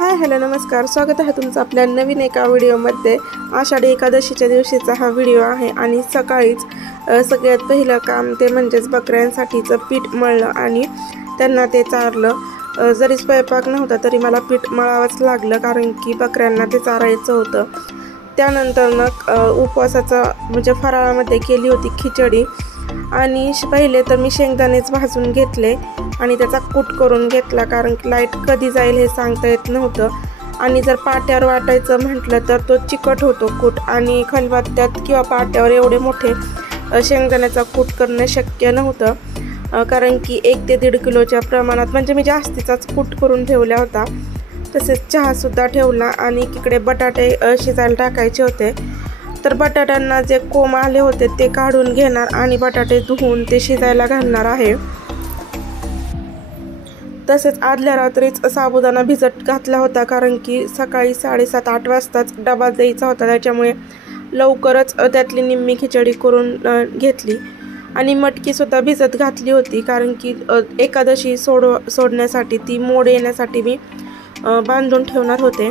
Hi hello नमस्कार, स्वागत आहे तुमचं आपल्या नवीन एका व्हिडिओमध्ये। आषाढी एकादशीच्या दिवशीचा हा व्हिडिओ आहे आणि सकाळीच सगळ्यात पहिलं काम ते म्हणजेच बकऱ्यांसाठीचं पीठ मळलं आणि त्यांना ते चारलं। जरी स्वयंपाक नव्हता तरी मला पीठ मळावंच लागलं, कारण की बकऱ्यांना ते चारायचं होतं। त्यानंतर उपवासाचा म्हणजे फराळामध्ये केली होती खिचडी आणि पहिले तर मी शेंगदाणेच भाजून घेतले आणि त्याचा कूट करून घेतला, कारण की लाईट कधी जाईल हे सांगता येत नव्हतं आणि जर पाट्यावर वाटायचं म्हटलं तर तो चिकट होतो कूट आणि खलबत्त्यात किंवा पाट्यावर एवढे मोठे शेंगदाण्याचा कूट करणं शक्य नव्हतं, कारण की 1 ते 1.5 किलोच्या प्रमाणात म्हणजे मी जास्तीचाच कूट करून ठेवला होता। तसेच चहासुद्धा ठेवला आणि इकडे बटाटे शिजायला टाकायचे होते। तर बटाट्यांना जे कोंब आले होते ते काढून घेणार आणि बटाटे धुवून ते शिजायला घालणार आहे। तसेच आदल्या रात्रीच साबुदाणा भिजत घातला होता, कारण की सकाळी 7:30-8 वाजताच डबा द्यायचा होता, त्याच्यामुळे लवकरच त्यातली निम्मी खिचडी करून घेतली आणि मटकीसुद्धा भिजत घातली होती, कारण की एकादशी सोडण्यासाठी ती मोड येण्यासाठी मी बांधून ठेवणार होते।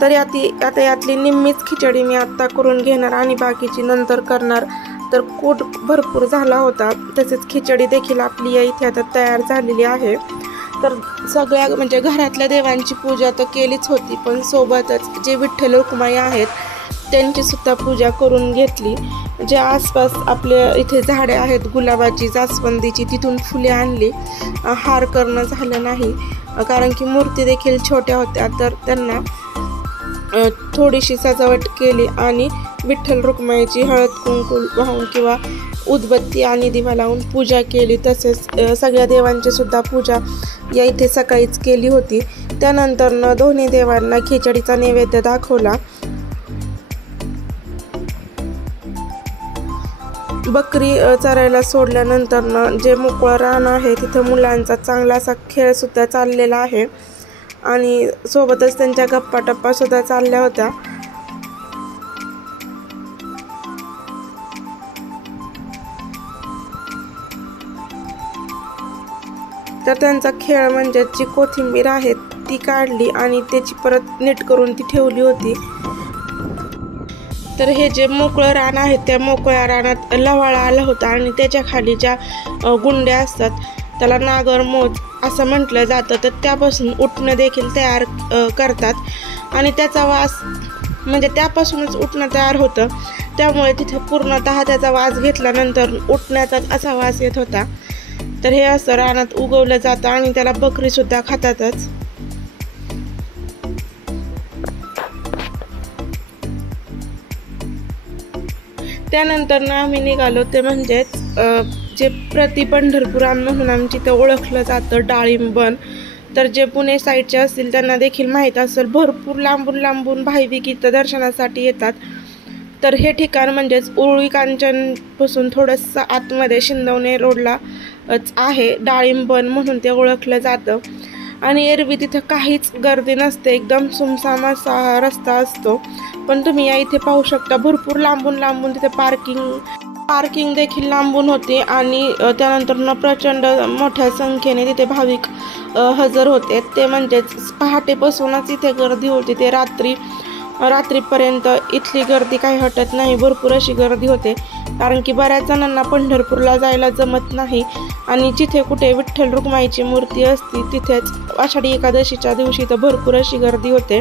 तर आता यातली निम्मीच खिचडी मी आत्ता करून घेणार आणि बाकीची नंतर करणार। तर कूट भरपूर झाला होता, तसेच खिचडी देखील आपली या इथे आता तयार झालेली आहे। तर सगळ्या म्हणजे घरातल्या देवांची पूजा तर केलीच होती, पण सोबतच जे विठ्ठल रुक्माई आहेत त्यांची सुद्धा पूजा करून घेतली। जे आसपास आपल्या इथे झाडे आहेत गुलाबाची, जास्वंदीची, तिथून फुले आणली। हार करणं झालं नाही, कारण की मूर्ती देखील छोट्या होत्या, तर त्यांना थोडीशी सजावट केली आणि विठ्ठल रुक्माईची हळद कुंकू वाहून किंवा उदबत्ती आणि दिवा लावून पूजा केली। तसेच सगळ्या देवांची सुद्धा पूजा या इथे सकाळीच केली होती। त्यानंतर दोन्ही देवांना खिचडीचा नैवेद्य दाखवला। बकरी चरायला सोडल्यानंतर जे मोकळं रान आहे तिथं मुलांचा चांगलासा खेळ सुद्धा चाललेला आहे आणि सोबतच त्यांच्या गप्पा टप्पा सुद्धा चालल्या होत्या। तर त्यांचा खेळ म्हणजे जी कोथिंबीर आहे ती काढली आणि त्याची परत नीट करून ती ठेवली होती। तर हे जे मोकळं रान आहे त्या मोकळ्या रानात लवाळा आला होता आणि त्याच्या खाली ज्या गुंड्या असतात त्याला नागरमोज असं म्हटलं जातं, तर त्यापासून उटणं देखील तयार करतात आणि त्याचा वास म्हणजे त्यापासूनच उटणं तयार होतं, त्यामुळे तिथे पूर्णतः त्याचा वास घेतल्यानंतर उटण्याचाच असा वास येत होता। तर हे असं रानात उगवलं जातं आणि त्याला बकरीसुद्धा खातातच। त्यानंतर आम्ही निघालो ते म्हणजेच जे प्रति पंढरपुराम म्हणून आमची इथं ओळखलं जातं डाळिंबन। तर जे पुणे साईडचे असतील त्यांना देखील माहीत असेल, भरपूर लांबून लांबून भाविक इथं दर्शनासाठी येतात। तर हे ठिकाण म्हणजेच उरुळी कांचनपासून थोडंसं आतमध्ये शिंदवणे रोडला आहे, डाळिंबन म्हणून ते ओळखलं जातं आणि एरवी तिथं काहीच गर्दी नसते, एकदम सुमसाम असा रस्ता असतो। पण तुम्ही या इथे पाहू शकता भरपूर लांबून लांबून तिथे पार्किंग देखील लांबून होते आणि त्यानंतर प्रचंड मोठ्या संख्येने तिथे भाविक हजर होते। ते म्हणजेच पहाटेपासूनच इथे गर्दी होती, ते रात्रीपर्यंत इथली गर्दी काही हटत नाही, भरपूर अशी गर्दी होते, कारण की बऱ्याच जणांना पंढरपूरला जायला जमत नाही आणि जिथे कुठे विठ्ठल रुक्माईची मूर्ती असती तिथेच आषाढी एकादशीच्या दिवशी तर भरपूर अशी गर्दी होते।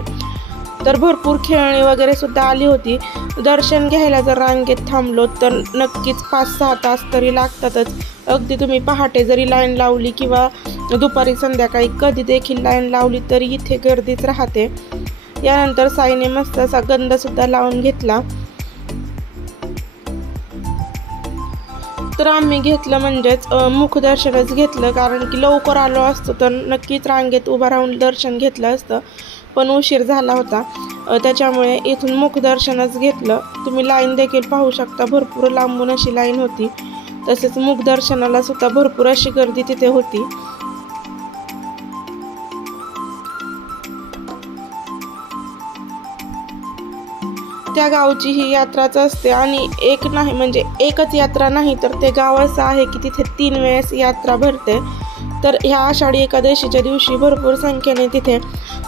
तर भरपूर खेळणी वगैरे सुद्धा आली होती। दर्शन घ्यायला जर रांगेत थांबलो तर नक्कीच 5-6 तास तरी लागतातच। अगदी तुम्ही पहाटे जरी लाईन लावली किंवा दुपारी संध्याकाळी कधी देखील लाईन लावली तरी इथे गर्दीच राहते। यानंतर साईने मस्त असा गंधसुद्धा लावून घेतला। तर आम्ही घेतलं म्हणजेच मुखदर्शनच घेतलं, कारण की लवकर आलो असतो तर नक्कीच रांगेत उभं राहून दर्शन घेतलं असतं, पण उशीर झाला होता, त्याच्यामुळे इथून मुखदर्शनच घेतलं। तुम्ही लाईन देखील पाहू शकता, भरपूर लांबून अशी लाईन होती। तसेच मुखदर्शनाला सुद्धा भरपूर अशी गर्दी तिथे होती। त्या गावची ही यात्राच असते आणि एकच यात्रा नाही, तर ते गाव असं आहे की तिथे 3 वेळेस यात्रा भरते। तर ह्या आषाढी एकादशीच्या दिवशी भरपूर संख्येने तिथे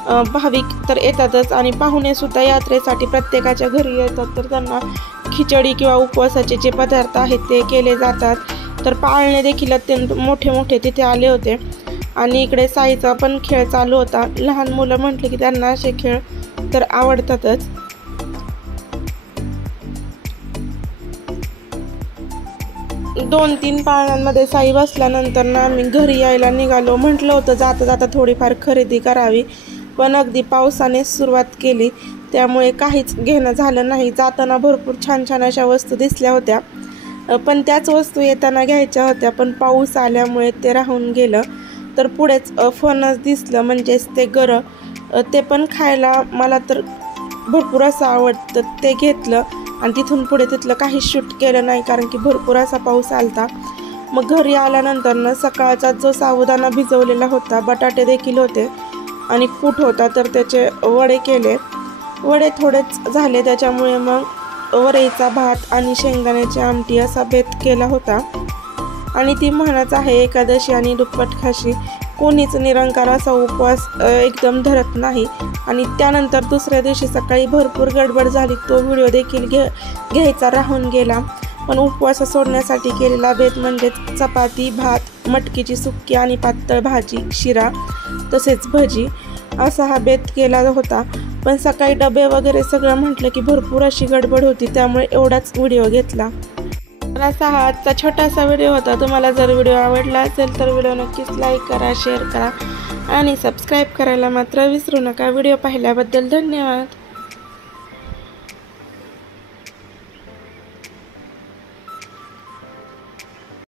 भाविक तर येतातच आणि पाहुणेसुद्धा यात्रेसाठी प्रत्येकाच्या घरी येतात, तर त्यांना खिचडी किंवा उपवासाचे जे पदार्थ आहेत ते केले जातात. तर पाळणे देखील अत्यंत मोठे मोठे तिथे आले होते आणि इकडे साईचा पण खेळ चालू होता. लहान मुलं म्हटले की त्यांना असे खेळ तर आवडतातच. दोन तीन पाळण्यांमध्ये साई बसल्यानंतर ना आम्ही घरी यायला निघालो. म्हटलं होतं जाता जाता थोडीफार खरेदी करावी, पण अगदी पावसाने सुरुवात केली त्यामुळे काहीच घेणं झालं नाही. जाताना भरपूर छान छान अशा वस्तू दिसल्या होत्या, पण त्याच वस्तू येताना घ्यायच्या होत्या, पण पाऊस आल्यामुळे ते राहून गेलं. तर पुढेच फणस दिसलं, म्हणजेच ते गरं, ते पण खायला मला तर भरपूर असं आवडतं. ते घेतलं आणि तिथून पुढे तिथलं काही शूट केलं नाही, कारण की भरपूर असा पाऊस आलता. मग घरी आल्यानंतर ना सकाळचा जो साबुदाणा भिजवलेला होता, बटाटे देखील होते आणि कूट होता, तर त्याचे वडे केले. वडे थोडेच झाले, त्याच्यामुळे मग वरईचा भात आणि शेंगदाण्याची आमटी असा बेत केला होता. आणि ती म्हणच आहे, एकादशी आणि दुप्पट खाशी. कोणीच निरंकार असा उपवास एकदम धरत नाही. आणि त्यानंतर दुसऱ्या दिवशी सकाळी भरपूर गडबड झाली, तो व्हिडिओ देखील घ्यायचा राहून गेला. पण उपवास सोडण्यासाठी केलेला बेत म्हणजे चपाती, भात, मटकीची सुक्की आणि पातळ भाजी, शिरा तसेच भजी असा हा बेत केला होता. पण सकाळी डबे वगैरे सगळं म्हटलं की भरपूर अशी गडबड होती, त्यामुळे एवढाच व्हिडिओ घेतला. तर असा हा आजचा छोटासा व्हिडिओ होता. तुम्हाला जर व्हिडिओ आवडला असेल तर व्हिडिओ नक्कीच लाईक करा, शेअर करा आणि सबस्क्राईब करायला मात्र विसरू नका. व्हिडिओ पाहिल्याबद्दल धन्यवाद.